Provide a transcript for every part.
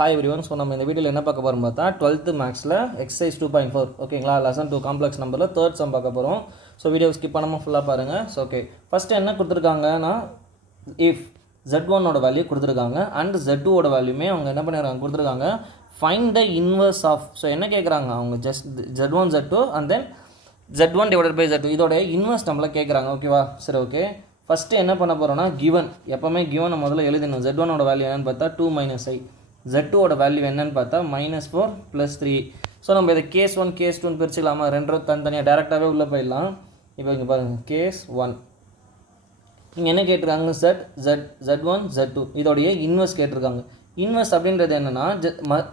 Hi everyone. So நம்ம இந்த வீடியோவில் என்ன பார்க்க போகிறோம் பார்த்தா 12th மேக்ஸில் எக்ஸசைஸ் 2.4 ஓகேங்களா, லெசன் 2 காம்ப்ளெக்ஸ் நம்பரில் தேர்ட் சம் பார்க்க போகிறோம். ஸோ வீடியோ ஸ்கிப் பண்ணாமல் ஃபுல்லாக பாருங்கள். ஸோ ஓகே, ஃபஸ்ட்டு என்ன கொடுத்துருக்காங்கன்னா இஃப் Z1ஓட வேல்யூ கொடுத்துருக்காங்க அண்ட் Z2ஓட வேல்யூமே அவங்க என்ன பண்ணிடுறாங்க கொடுத்துருக்காங்க. Find the inverse of. So என்ன கேட்குறாங்க அவங்க just Z1 Z2 and then Z1 divided by Z2 இதோட இன்வர்ஸ் நம்மள கேட்குறாங்க. ஓகேவா, சரி ஓகே. ஃபஸ்ட்டு என்ன பண்ண போகிறோன்னா கிவன், எப்போவுமே கிவனை முதல்ல எழுதணும். Z1ஓட வேல்யூ என்னென்னு பார்த்தா 2 - i, Z2ஓட வேல்யூ என்னென்னு பார்த்தா -4 + 3. ஸோ நம்ம இதை கேஸ் 1 கேஸ் 2 பிரிச்சுக்கலாமா, ரெண்டு தனித்தனியாக டேரெக்டாகவே உள்ளே போயிடலாம். இப்போ இங்கே பாருங்கள், கேஸ் 1 இங்கே என்ன கேட்டிருக்காங்க, Z1 Z2 இதோடைய இன்வெர்ஸ் கேட்டிருக்காங்க. இன்வெர்ஸ் அப்படின்றது என்னென்னா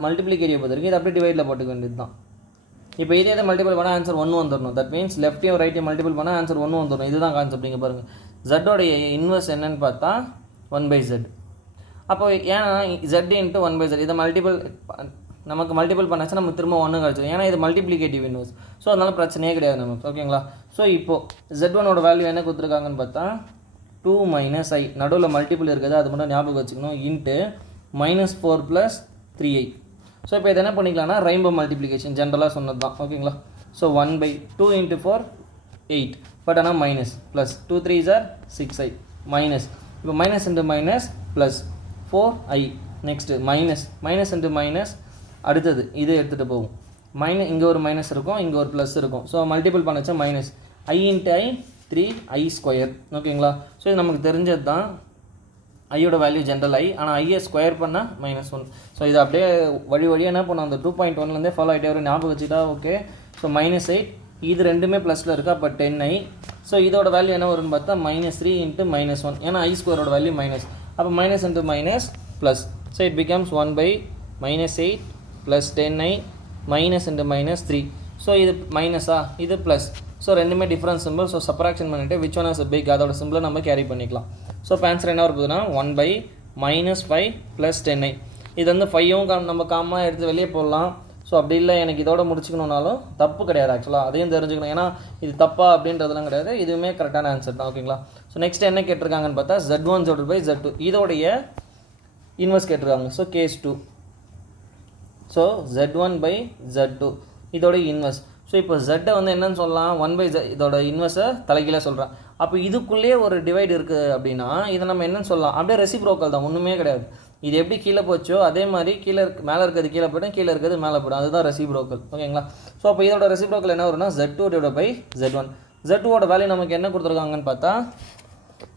மல்டிப்ளிகேட்டிவ் பொறுத்திருக்கு, இது அப்படியே டிவைடில் போட்டுக்க வேண்டியது தான். இப்போ இதே இதை மல்டிபிள் பண்ணால் ஆன்சர் 1 வந்துடணும். தட் மீன்ஸ் லெஃப்ட்டையும் ரைட்டையும் மல்டிபிள் பண்ணால் ஆன்சர் 1 வந்துடணும். இதுதான் கான்செப்ட். இங்கே பாருங்கள், Z-ஓடைய இன்வெர்ஸ் என்னென்னு பார்த்தா 1/z. அப்போ ஏன்னா Z × 1/z இதை நமக்கு மல்டிபிள் பண்ணாச்சு, நமக்கு திரும்ப 1 கிடச்சிடும். ஏன்னா இது மல்டிப்ளிகேட்டிவ் இன்வெர்ஸ். ஸோ அதனால பிரச்சனையே கிடையாது நமக்கு. ஓகேங்களா. ஸோ இப்போது Z1ஓட வேல்யூ என்ன கொடுத்துருக்காங்கன்னு பார்த்தா 2 - i, நடுவில் மல்டிபிள் இருக்குது, அது மட்டும் ஞாபகம் வச்சுக்கணும். Into -4 + 3i. ஸோ இப்போ இதை என்ன பண்ணிக்கலாம்னா ரெயின்போ மல்டிப்ளிகேஷன் ஜென்ரலாக சொன்னது தான். ஓகேங்களா. ஸோ 1/2 × 4 8, பட் ஆனால் minus plus 2 3s are 6i minus. இப்போ minus into minus plus 4i. Next minus into minus, அடுத்தது இது எடுத்துகிட்டு போகும். இங்கே ஒரு மைனஸ் இருக்கும், இங்கே ஒரு ப்ளஸ் இருக்கும். ஸோ மல்டிபிள் பண்ணச்சா மைனஸ் i × i 3i². ஓகேங்களா. ஸோ இது நமக்கு தெரிஞ்சது தான். ஐயோட வேல்யூ ஜென்ரல் ஐ, ஆனால் ஐயை ஸ்கொயர் பண்ணால் -1. ஸோ இது அப்படியே வழியாக என்ன பண்ணோம், அந்த 2.1லேருந்தே ஃபாலோ ஆகிட்டே வரும், ஞாபகம் வச்சுட்டா ஓகே. ஸோ -8 இது ரெண்டுமே ப்ளஸில் இருக்குது, அப்போ 10i. ஸோ இதோட வேல்யூ என்ன வரும்னு பார்த்தா -3 × -1, ஏன்னா i²ஓட வேல்யூ மைனஸ். அப்போ minus into minus plus. So it becomes 1/-8 + 10i minus into -3. So இது மைனஸா, இது ப்ளஸ். ஸோ ரெண்டுமே டிஃப்ரெண்ட் சிம்பிள். ஸோ சப்ராக்ஷன் பண்ணிவிட்டு விச் ஒன் இஸ் பிக் அதோட சிம்பிளை நம்ம கேரி பண்ணிக்கலாம். ஸோ இப்போ ஆன்சர் என்ன வருதுன்னா 1/-5 + 10i. இது வந்து 5ம் நம்ம காமனாக எடுத்து வெளியே போடலாம். ஸோ அப்படி இல்லை எனக்கு இதோட முடிச்சுக்கணுன்னாலும் தப்பு கிடையாது. ஆக்சுவலாக அதையும் தெரிஞ்சுக்கணும், ஏன்னா இது தப்பா அப்படின்றதுலாம் கிடையாது, இதுவுமே கரெக்டான ஆன்சர் தான். ஓகேங்களா. ஸோ நெக்ஸ்ட் என்ன கேட்டிருக்காங்கன்னு பார்த்தா Z1 / Z2 இதோடைய இன்வெர்ஸ் கேட்டிருக்காங்க. So case 2. ஸோ Z1/Z2 இதோட இன்வெர்ஸ். ஸோ இப்போ Z வந்து என்னன்னு சொல்லலாம், 1/z இதோட இன்வெர்ஸை தலைகீழ சொல்கிறேன். அப்போ இதுக்குள்ளேயே ஒரு டிவைட் இருக்குது அப்படின்னா இதை நம்ம என்னன்னு சொல்லலாம், அப்படியே ரெசிப்ரோக்கல் தான், ஒன்றுமே கிடையாது. இது எப்படி கீழே போச்சோ அதே மாதிரி மேலே இருக்கிறது கீழே போய்டும், கீழே இருக்கிறது மேலே போய்டும், அதுதான் ரெசிப்ரோக்கல். ஓகேங்களா. ஸோ அப்போ இதோட ரெசிப்ரோக்கல் என்ன வரும்னா Z2 / Z1. Z2ஓட வேல்யூ நமக்கு என்ன கொடுத்துருக்காங்கன்னு பார்த்தா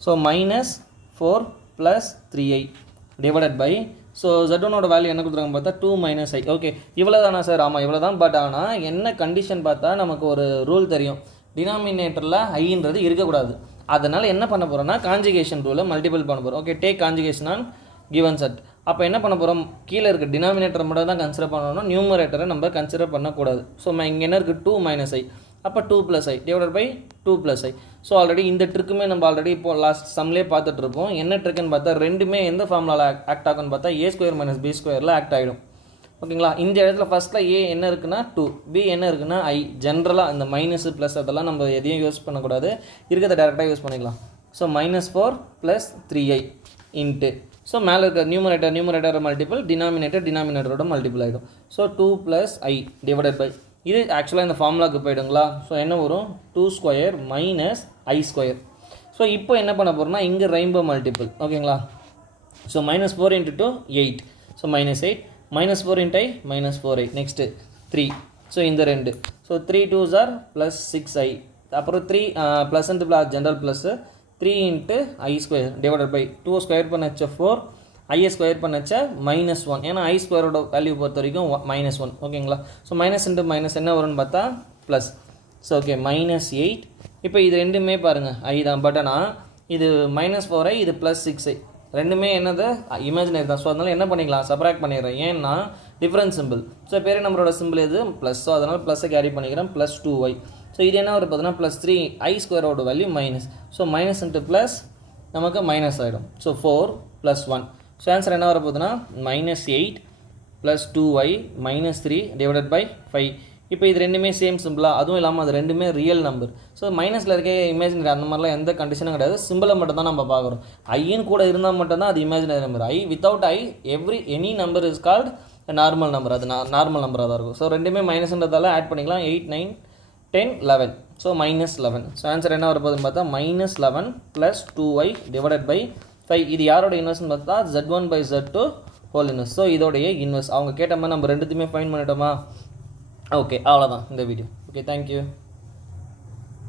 so -4 + 3i divided by. So Z1ஓட வேல்யூ என்ன கொடுத்துருக்காங்க பார்த்தா 2 - i. ஓகே, இவ்வளோ தானா சார்? ஆமாம் இவ்வளோ தான். பட் ஆனால் என்ன கண்டிஷன் பார்த்தா நமக்கு ஒரு ரூல் தெரியும், டினாமினேட்டரில் ஐன்றது இருக்கக்கூடாது. அதனால் என்ன பண்ண போகிறோம்னா கான்ஜுகேஷன் ரூலை மல்டிபிள் பண்ண போகிறோம். Okay, take conjugation on given set. அப்போ என்ன பண்ண போகிறோம், கீழே இருக்க டினாமினேட்டரை மட்டும் தான் கன்சிடர் பண்ணணும், நியூமரேட்டரை நம்ம கன்சிடர் பண்ணக்கூடாது. ஸோ இங்கே என்ன இருக்குது 2 - i, அப்போ 2 + i divided by 2 + i. So already இந்த ட்ரிக்குமே நம்ம ஆல்ரெடி இப்போ லாஸ்ட் சம்லேயே பார்த்துட்டு இருப்போம். என்ன ட்ரிக்குன்னு பார்த்தா ரெண்டுமே எந்த ஃபார்முலாவில் ஆக்ட் ஆகும்னு பார்த்தா a² - b² ஆக்ட் ஆகிடும். ஓகேங்களா. இந்த இடத்துல ஃபஸ்ட்டில் ஏ என்ன இருக்குன்னா 2, பி என்ன இருக்குன்னா i. ஜென்ரலாக இந்த மைனஸ் ப்ளஸ் அதெல்லாம் நம்ம எதையும் யூஸ் பண்ணக்கூடாது, இருக்கிறத டேரெக்டாக யூஸ் பண்ணிக்கலாம். So -4 + 3i into. ஸோ மேலே இருக்க நியூமரேட்டர் மல்டிபிள், டினாமினேட்டரோட மல்டிபிள் ஆகிடும். So 2 + i divided by. இது ஆக்சுவலாக இந்த ஃபார்முலாவுக்கு போய்டுங்களா. ஸோ என்ன வரும் 2² - i². ஸோ இப்போ என்ன பண்ண போகிறோம்னா இங்கே ரெயின்போ மல்டிபிள். ஓகேங்களா. So -4 × 2 8. So -8 -4 × i -4i. Next 3. So இந்த 2. So 3 2s are +6i. அப்புறம் 3 plus into plus general plus 3 × i² divided by 2 square பண்ணச்ச 4, ஐயை ஸ்கொயர் பண்ணச்ச -1, ஏன்னா i²ஓட வேல்யூ பொறுத்த வரைக்கும் -1. ஓகேங்களா. ஸோ மைனஸ் இன்ட்டு மைனஸ் என்ன வரும்னு பார்த்தா ப்ளஸ். So okay -8. இப்போ இது ரெண்டுமே பாருங்கள் ஐ தான், பட் ஆனால் இது -4i இது +6i ரெண்டுமே என்னது இமேஜினரி தான். ஸோ அதனால் என்ன பண்ணிக்கலாம், சப்ராக்ட் பண்ணிடுறேன், ஏன்னா டிஃப்ரெண்ட் சிம்பிள். ஸோ பெரிய நம்பரோட சிம்பிள் எது ப்ளஸ். ஸோ அதனால் ப்ளஸ்ஸை கேரி பண்ணிக்கிறேன் +2y. ஸோ இது என்ன வரும் பார்த்தீங்கன்னா +3 i²ஓட value minus. So minus into plus நமக்கு மைனஸ் ஆகிடும். ஸோ 4 + 1. ஸோ ஆன்சர் என்ன வர போகுதுன்னா -8 + 2y - 3 டிவைடட் பை 5. இப்போ இது ரெண்டுமே சேம் சிம்பிளா, அதுவும் இல்லாமல் அது ரெண்டுமே ரியல் நம்பர். ஸோ மைனஸில் இருக்க இமேஜினரி அந்த மாதிரிலாம் எந்த கண்டிஷனும் கிடையாது, சிம்பிளை மட்டும் தான் நம்ம பார்க்குறோம். ஐன்னு கூட இருந்தால் மட்டும்தான் அது imaginary number. Without any number is called normal number, அது நார்மல் நம்பராக தான் இருக்கும். ஸோ ரெண்டுமே மைனஸ்ன்றதால ஆட் பண்ணிக்கலாம். 8, 9, 10, 11. ஸோ -11. ஸோ ஆன்சர் என்ன வரப்போகுதுன்னு பார்த்தா -11 + 2y / 5. இது யாரோட இன்வெர்ஸ்னு பார்த்தா Z1/Z2 ஹோல் இன்வெர்ஸ். ஸோ இதோடைய இன்வெர்ஸ் அவங்க கேட்ட மாதிரி நம்ம ரெண்டுத்தையுமே ஃபைண்ட் பண்ணிட்டோமா? ஓகே, அவ்வளோதான் இந்த வீடியோ. Okay, thank you.